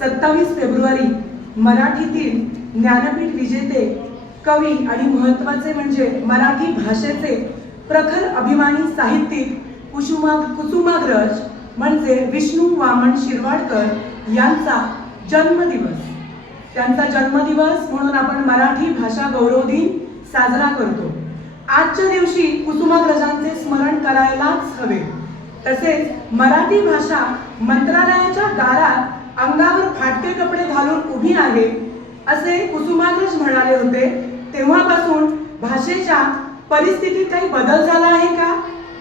27 February मराठीतील ज्ञानपीठ विजेते कवी आणि महत्त्वाचे म्हणजे मराठी भाषेचे प्रखर अभिमानी साहित्यिक कुसुमाग्रज म्हणजे विष्णू वामन शिरवाडकर यांचा जन्मदिवस. त्यांचा जन्मदिवस म्हणून आपण मराठी भाषा गौरव दिन साजरा करतो. आजच्या दिवशी कुसुमाग्रजांचे स्मरण करायलाच हवे. तसेच मराठी भाषा मंत्रालयाच्या दारात अंगावर फाटके कपडे घालून उभी आहे असे कुसुमाग्रज म्हणाले होते. तेव्हापासून भाषेच्या परिस्थितीत काही बदल झाला आहे का?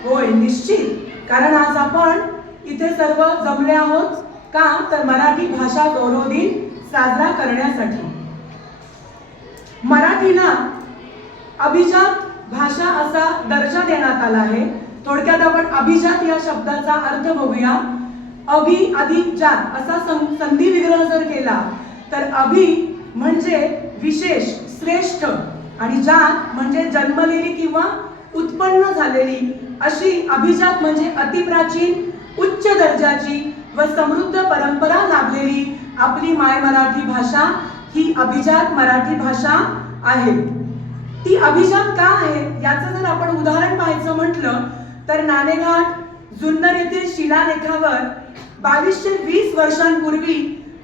होय, निश्चित. कारण आज आपण इथे सर्व जमले आहोत का, तर मराठी भाषा गौरव दिन साजरा करण्यासाठी. मराठीला अभिजात भाषा असा दर्जा देण्यात आला आहे. थोडक्यात आपण अभिजात या शब्दाचा अर्थ बघूया. अभि अधिक जात असा संधी विग्रह जर केला तर अभि म्हणजे विशेष, श्रेष्ठ आणि जात म्हणजे जन्मलेली किंवा उत्पन्न झालेली. अशी अभिजात म्हणजे अतिप्राचीन, उच्च दर्जाची व समृद्ध परंपरा लाभलेली आपली माय मराठी भाषा ही अभिजात मराठी भाषा आहे. ती अभिजात का आहे याचं जर आपण उदाहरण पाहायचं म्हटलं तर नाणेघाट जुन्नर येथील शिलालेखावर 2220 वर्षांपूर्वी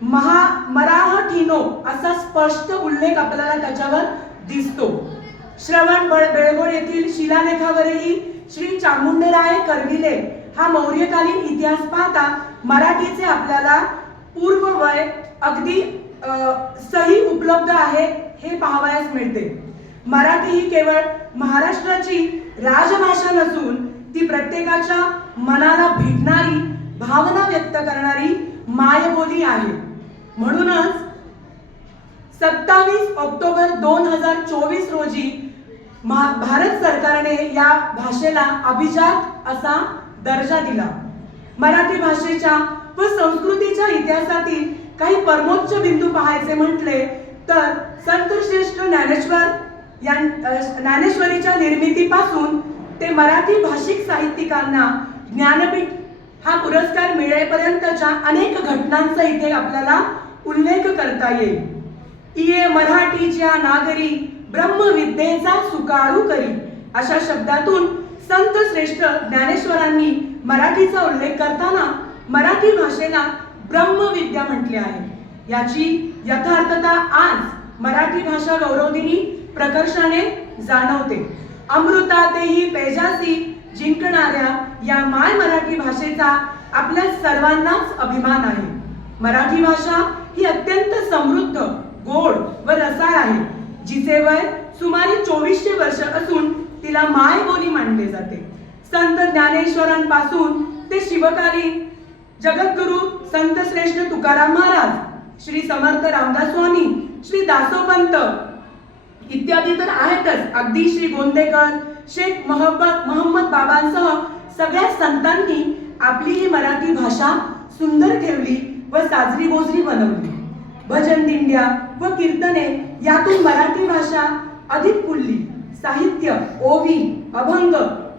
मराठीनो असा स्पष्ट उल्लेख आपल्याला त्याच्यावर दिसतो. श्रवण बेळगोळ येथील शिलालेखावरही श्री चामुंडराय करविले हा मौर्यकालीन इतिहास पाहता मराठीचे आपल्याला पूर्ववय अगदी सही उपलब्ध आहे हे पाहावयास मिळते. मराठी ही केवळ महाराष्ट्राची राजभाषा नसून ती प्रत्येकाच्या मनाला भिडणारी, भावना व्यक्त करणारी मायबोली आहे. म्हणूनच 27 ऑक्टोबर 2024 रोजी भारत सरकारने या भाषेला अभिजात असा दर्जा दिला. मराठी भाषेच्या व संस्कृतीच्या इतिहासातील काही परमोच्च बिंदू पाहायचे म्हटले तर संत श्रेष्ठ ज्ञानेश्वरीच्या निर्मितीपासून ते मराठी भाषिक साहित्यिकांना ज्ञानपीठ हा पुरस्कार मिळेपर्यंतच्या अनेक घटनांचा इथे आपल्याला उल्लेख करता येईल. इये मराठीच्या नागरी ब्रह्मविद्येचा सुकाळू करी अशा शब्दातून संत श्रेष्ठ ज्ञानेश्वरांनी मराठीचा उल्लेख करताना मराठी भाषेला ब्रह्मविद्या म्हटले आहे. याची यथार्थता आज मराठी भाषा गौरवदिनी प्रकर्षाने जाणवते. अमृतातेही पेजासी जिंकणाऱ्या या माय मराठी भाषेचा आपल्या सर्वांनाच अभिमान आहे. मराठी भाषा ही अत्यंत समृद्ध, गोड व रसाळ आहे. जिचे वय सुमारे 2400 वर्ष असून तिला मायबोली मानले जाते. संत ज्ञानेश्वरांपासून ते शिवकालीन जगद्गुरु संत श्रेष्ठ तुकाराम महाराज, श्री समर्थ रामदास स्वामी, श्री दासोपंत इत्यादी तर आहेतच. अगदी श्री गोंदेकर, शेख मोहम्मद बाबांसह सगळ्या संतांनी आपली ही मराठी भाषा सुंदर ठेवली व साजरी गोजरी बनवली. भजन दिंड्या व कीर्तने यातून मराठी भाषा अधिक फुलली. साहित्य, ओवी, अभंग,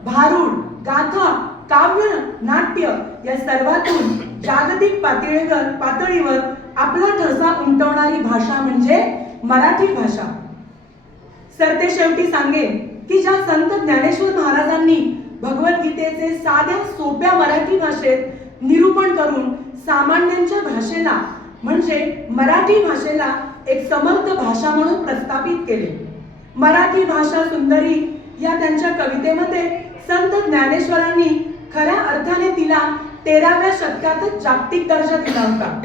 भारुड, गाथा, काव्य, नाट्य या सर्वातून जागतिक पातळीवर आपला ठसा उमटवणारी भाषा म्हणजे मराठी भाषा. सरते शेवटी सांगेन की ज्या संत ज्ञानेश्वर महाराजांनी भगवद्गीतेचे साध्या सोप्या मराठी भाषेत निरूपण करून सामान्यांच्या भाषेला म्हणजे मराठी भाषेला एक समर्थ भाषा म्हणून प्रस्थापित केले. मराठी भाषा सुंदरी या त्यांच्या कवितेमध्ये संत ज्ञानेश्वरांनी खऱ्या अर्थाने तिला 13व्या शतकातच जागतिक दर्जा दिला होता.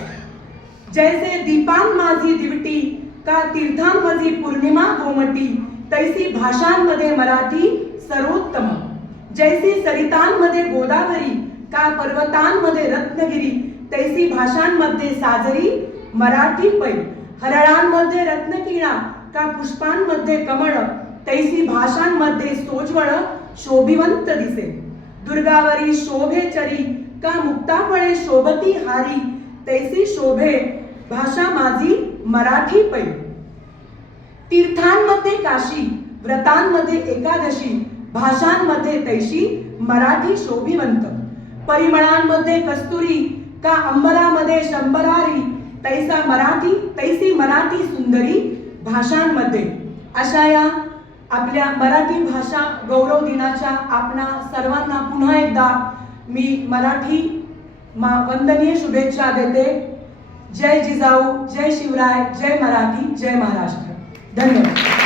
जैसे दीपान माझी दिवटी का तीर्थांमधी पौर्णिमा गोमटी तैसी भाषांमध्ये मराठी सर्वोत्तम. जैसी सरितांमध्ये गोदावरी का पर्वतांमध्ये रत्नगिरी तैसी भाषांमध्ये साजरी मराठी पै. हरळांमध्ये रत्नकिणा का पुष्पांमध्ये कमळ तैसी भाषांमध्ये सोज्वळ शोभिवंत दिसे. दुर्गावरी शोभे चरी का मुक्ताफळे शोभती हारी तैसी शोभे भाषा माझी मराठी पै. तीर्थांमध्ये काशी, व्रतांमध्ये एकादशी, भाषांमध्ये तैशी मराठी शोभिवंत. परिमळांमध्ये कस्तुरी का अंबरामध्ये शंभरारी तैसा मराठी तैसी मराठी सुंदरी भाषांमध्ये अशा या आपल्या मराठी भाषा गौरव दिनाच्या आपणा सर्वांना पुन्हा एकदा मी मराठी वंदनीय शुभेच्छा देते. जय जिजाऊ, जय शिवराय, जय मराठी, जय महाराष्ट्र. धन्यवाद.